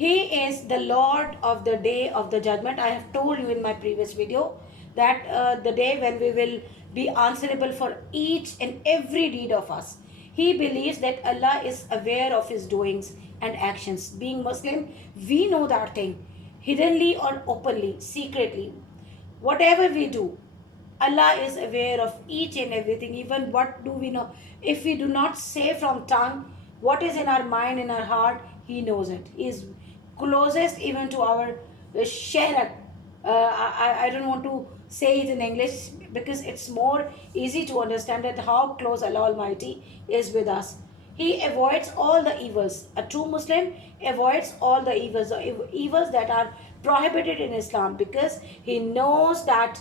He is the Lord of the day of the judgment. I have told you in my previous video that the day when we will be answerable for each and every deed of us. He believes that Allah is aware of his doings and actions. Being Muslim, we know that thing, hiddenly or openly, secretly. Whatever we do, Allah is aware of each and everything. Even what do we know? If we do not say from tongue what is in our mind, in our heart, He knows it. He is closest even to our sharak. I don't want to say it in English because it's more easy to understand that how close Allah Almighty is with us. He avoids all the evils. A true Muslim avoids all the evils that are prohibited in Islam, because he knows that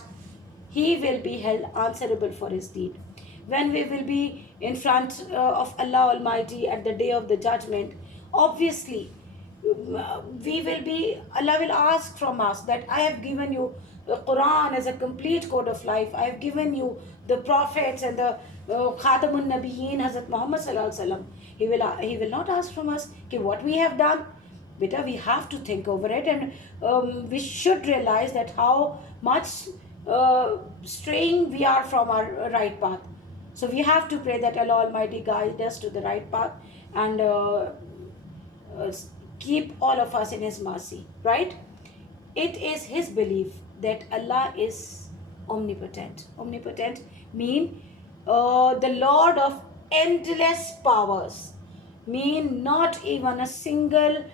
he will be held answerable for his deed. When we will be in front of Allah Almighty at the day of the judgment, obviously we will be, Allah will ask from us that I have given you the Quran as a complete code of life. I have given you the prophets and the Khatamun Nabiyyin Hazrat Muhammad Sallallahu Alaihi Wasallam. He will not ask from us कि what we have done. Beta, we have to think over it, and we should realize that how much straying we are from our right path. So we have to pray that Allah Almighty guide us to the right path, and uh, keep all of us in His mercy, right? It is His belief that Allah is omnipotent. Omnipotent mean the Lord of endless powers. Mean not even a single,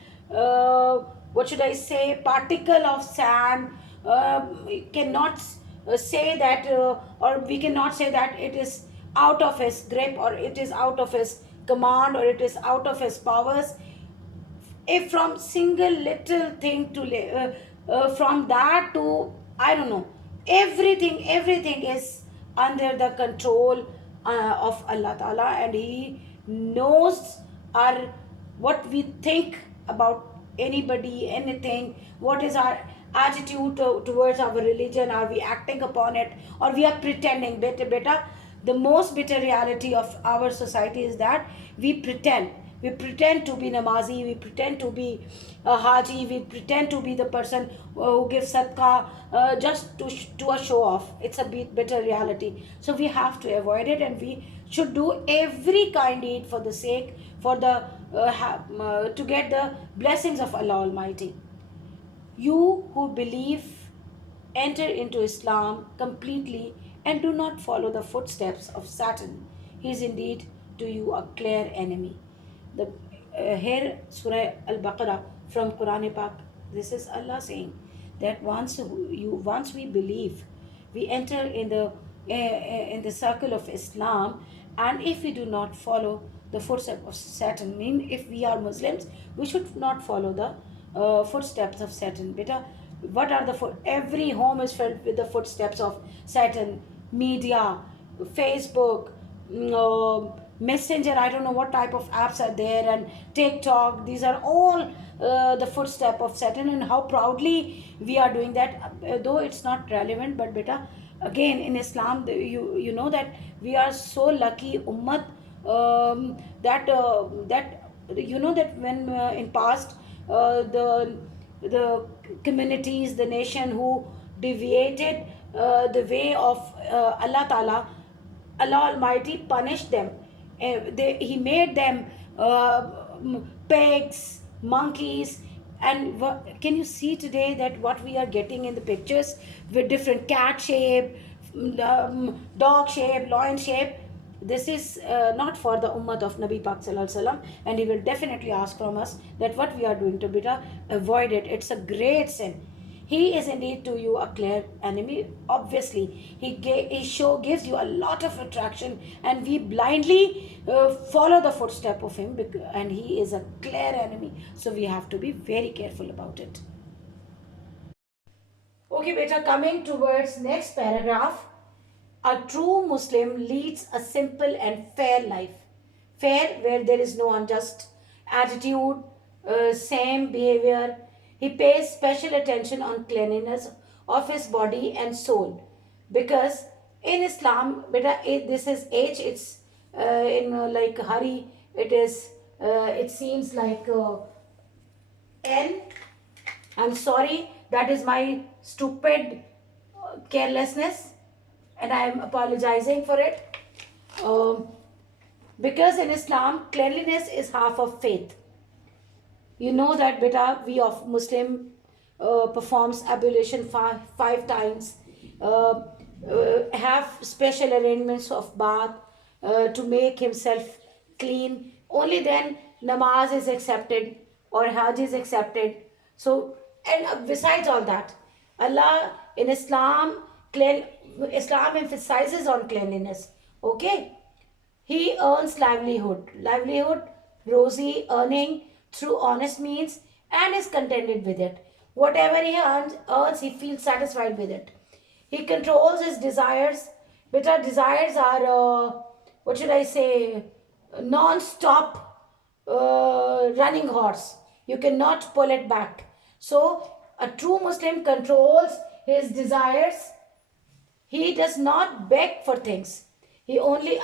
what should I say, particle of sand cannot say that, or we cannot say that it is out of His grip, or it is out of His command, or it is out of His powers. If from single little thing to from that to, I don't know, everything is under the control of Allah Ta'ala, and He knows our, what we think about anybody, anything, what is our attitude towards our religion. Are we acting upon it, or we are pretending? Beta, the most bitter reality of our society is that we pretend to be namazi, we pretend to be a haji, we pretend to be the person who gives sadaqah just to a show off. It's a bitter reality. So we have to avoid it, and we should do every kind deed for the sake, for the to get the blessings of Allah Almighty. You who believe, enter into Islam completely and do not follow the footsteps of Satan. He is indeed to you a clear enemy. The here Surah Al-Baqarah from Quran Pak. This is Allah saying that once we believe, we enter in the circle of Islam, and if we do not follow the footsteps of Satan, mean if we are Muslims, we should not follow the footsteps of Satan. Beta, what are the every home is filled with the footsteps of Satan. Media, Facebook, Messenger, I don't know what type of apps are there, and TikTok. These are all the footstep of Satan, and how proudly we are doing that, though it's not relevant. But beta, again in Islam, you know that we are so lucky ummat, that you know that when in past the communities, the nation who deviated the way of Allah Ta'ala, Allah Almighty punished them. He made them pigs, monkeys, and can you see today that what we are getting in the pictures with different cat shape, dog shape, lion shape? This is not for the ummah of Nabi Pak Sallallahu Alaihi Wasallam, and he will definitely ask from us that what we are doing to beta, avoid it. It's a great sin. He is indeed to you a clear enemy. Obviously, gives you a lot of attraction, and we blindly follow the footstep of him, and he is a clear enemy. So we have to be very careful about it. Okay, beta, coming towards next paragraph. A true Muslim leads a simple and fair life. Fair, where there is no unjust attitude, same behavior. He pays special attention on cleanliness of his body and soul, because in Islam, beta, this is H. It's in like Hari. It is. It seems like N. I'm sorry, that is my stupid carelessness, and I am apologizing for it. Um, because in Islam, cleanliness is half of faith. You know that, beta, we of Muslim performs ablution five times, have special arrangements of bath to make himself clean. Only then namaz is accepted or hajj is accepted. So, and besides all that, Allah in Islam, Islam emphasizes on cleanliness. Okay, he earns livelihood, rosy earning through honest means, and is contented with it. Whatever he earns, he feels satisfied with it. He controls his desires, but our desires are, what should I say, non-stop running horse. You cannot pull it back. So a true Muslim controls his desires. He does not beg for things. He only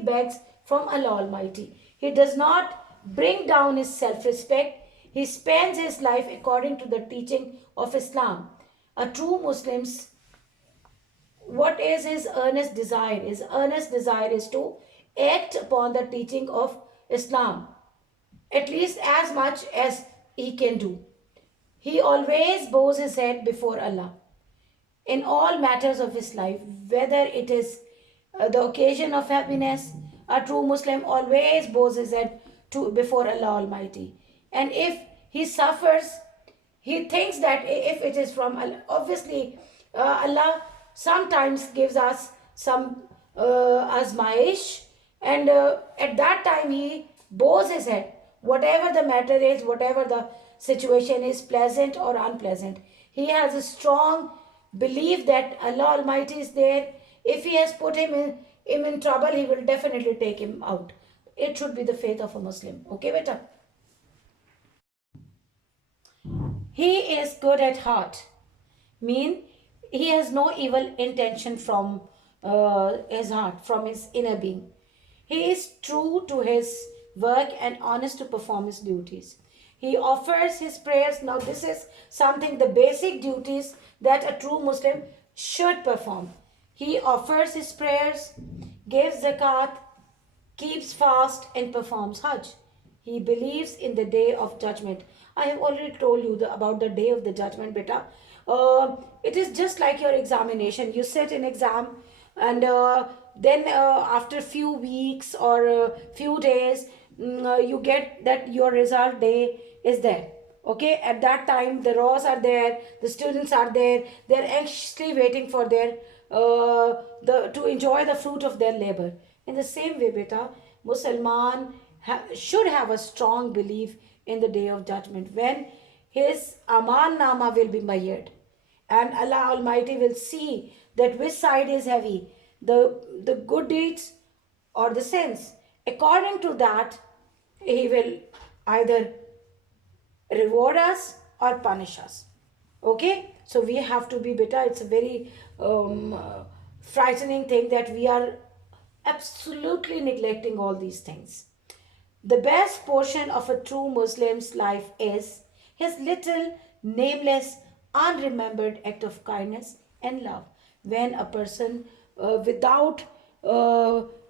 begs from Allah Almighty. He does not bring down his self-respect. He spends his life according to the teaching of Islam. A true Muslim's, what is his earnest desire? His earnest desire is to act upon the teaching of Islam, at least as much as he can do. He always bows his head before Allah in all matters of his life, whether it is the occasion of happiness. A true Muslim always bows his head before Allah Almighty. And if he suffers, he thinks that if it is from Allah, obviously Allah sometimes gives us some azmaish, and at that time he bows his head. Whatever the matter is, whatever the situation is, pleasant or unpleasant, he has a strong belief that Allah Almighty is there. If he has put him in trouble, he will definitely take him out. It should be the faith of a Muslim. Okay, beta? He is good at heart. Mean he has no evil intention from his heart, from his inner being. He is true to his work and honest to perform his duties. He offers his prayers. Now, this is something, the basic duties that a true Muslim should perform. He offers his prayers, gives zakat, keeps fast, and performs hajj. He believes in the day of judgment. I have already told you about the day of the judgment, beta. It is just like your examination. You sit in exam, and then after few weeks or few days, you get that your result day is there. Okay, at that time the raws are there, the students are there, they're anxiously waiting for their to enjoy the fruit of their labor. In the same way, beta, Musliman should have a strong belief in the day of judgment, when his amal nama will be measured, and Allah Almighty will see that which side is heavy, the good deeds or the sins. According to that, he will either reward us or punish us. Okay, so we have to be better. It's a very frightening thing that we are absolutely neglecting all these things. The best portion of a true Muslim's life is his little, nameless, unremembered act of kindness and love. When a person, without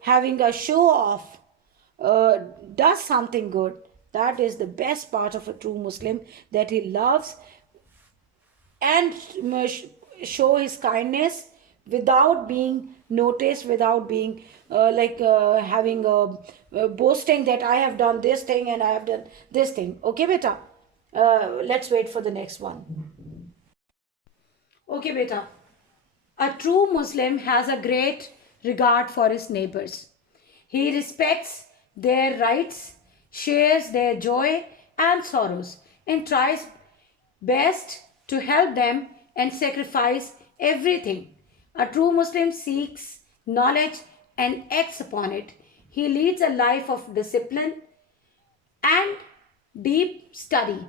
having a show off, does something good, that is the best part of a true Muslim, that he loves and show his kindness without being noticed, without being having boasting that I have done this thing and I have done this thing. Okay, beta? Let's wait for the next one. Okay, beta. A true Muslim has a great regard for his neighbors. He respects their rights, shares their joy and sorrows, and tries best to help them and sacrifice everything. A true Muslim seeks knowledge and acts upon it. He leads a life of discipline and deep study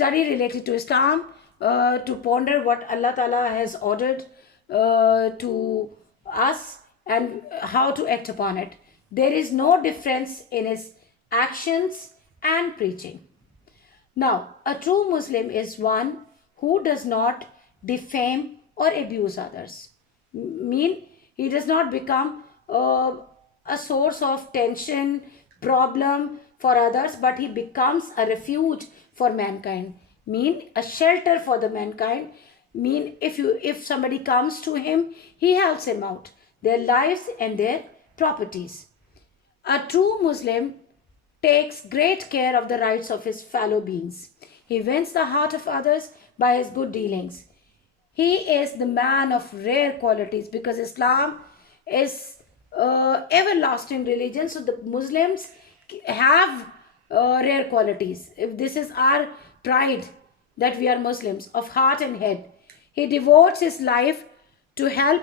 related to Islam, to ponder what Allah Ta'ala has ordered to us and how to act upon it. There is no difference in his actions and preaching. Now, a true Muslim is one who does not defame or abuse others. Mean he does not become a source of tension, problem for others, but he becomes a refuge for mankind. Mean a shelter for the mankind. Mean if somebody comes to him, he helps him out, their lives and their properties. A true Muslim takes great care of the rights of his fellow beings. He wins the heart of others by his good dealings. He is the man of rare qualities because Islam is everlasting religion. So the Muslims have rare qualities. If this is our pride that we are Muslims of heart and head. He devotes his life to help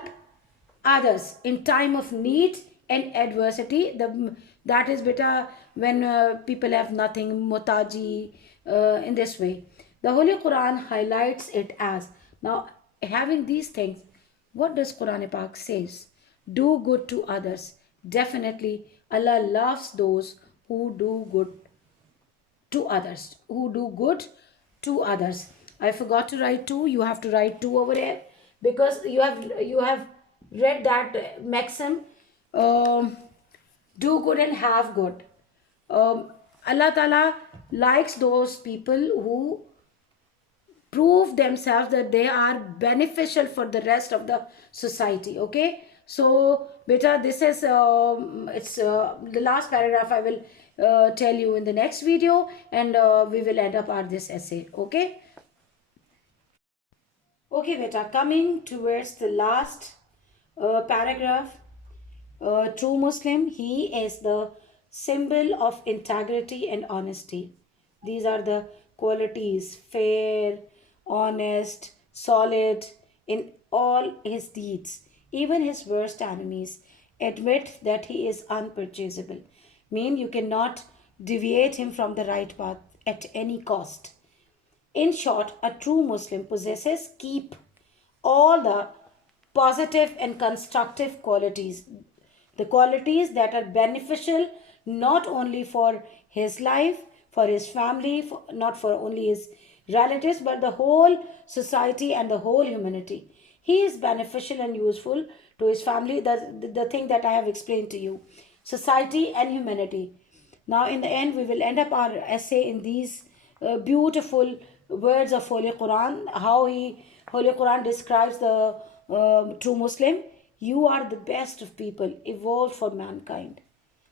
others in time of need and adversity. That is better when people have nothing, motaji, in this way. The Holy Quran highlights it as. Now, having these things, what does Quran Pak says? Do good to others. Definitely, Allah loves those who do good to others, who do good to others. I forgot to write two. You have to write two over here because you have read that maxim. um, do good and have good. Allah Ta'ala likes those people who prove themselves that they are beneficial for the rest of the society. Okay, so beta, this is it's the last paragraph I will tell you in the next video, and we will end up our this essay. Okay beta, coming towards the last paragraph. True Muslim, he is the symbol of integrity and honesty. These are the qualities: fair, honest, solid in all his deeds. Even his worst enemies admit that he is unpurchasable. Mean you cannot deviate him from the right path at any cost. In short, a true Muslim possesses keep all the positive and constructive qualities, the qualities that are beneficial not only for his life, for his family, not for only his relatives, but the whole society and the whole humanity. He is beneficial and useful to his family, the thing that I have explained to you, society and humanity. Now, in the end, we will end up our essay in these beautiful words of Holy Quran. How Holy Quran describes the true Muslim. You are the best of people, evolved for mankind,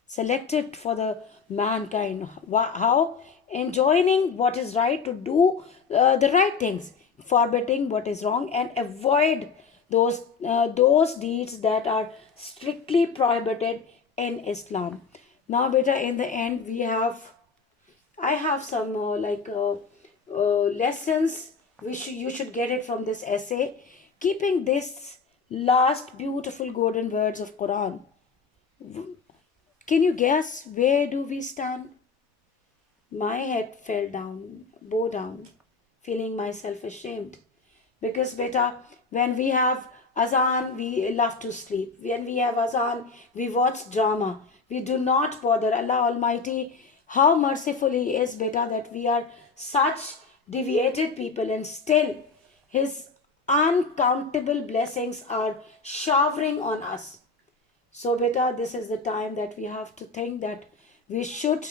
selected for the mankind. How? Enjoining what is right, to do the right things, forbidding what is wrong, and avoid those deeds that are strictly prohibited in Islam. Now, beta, in the end, I have some lessons. You should get it from this essay. Keeping this last beautiful golden words of Quran. Can you guess where do we stand? My head fell down, bow down, feeling myself ashamed. Because beta, when we have azan, we love to sleep. When we have azan, we watch drama. We do not bother. Allah Almighty, how merciful He is, beta, that we are such deviated people, and still His uncountable blessings are showering on us. So beta, this is the time that we have to think that we should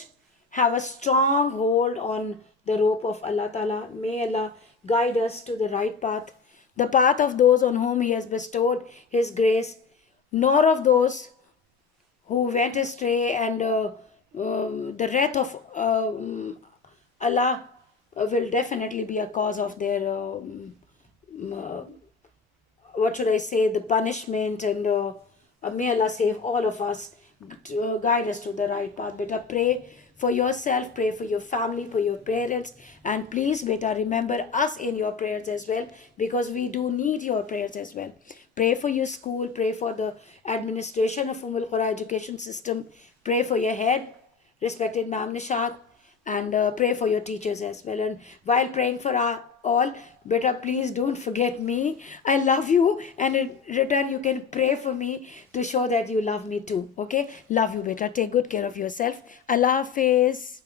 have a strong hold on the rope of Allah Ta'ala. May Allah guide us to the right path, the path of those on whom He has bestowed His grace, nor of those who went astray, and the wrath of Allah will definitely be a cause of their what should I say, the punishment, and may Allah save all of us, guide us to the right path. Beta, pray for yourself, pray for your family, for your parents, and please, beta, remember us in your prayers as well, because we do need your prayers as well. Pray for your school, pray for the administration of Qura education system, pray for your head, respected Ma'am Nishad, and pray for your teachers as well. And while praying for all, beta, please don't forget me. I love you, and in return you can pray for me to show that you love me too. Okay, love you, beta. Take good care of yourself. Allah Hafiz.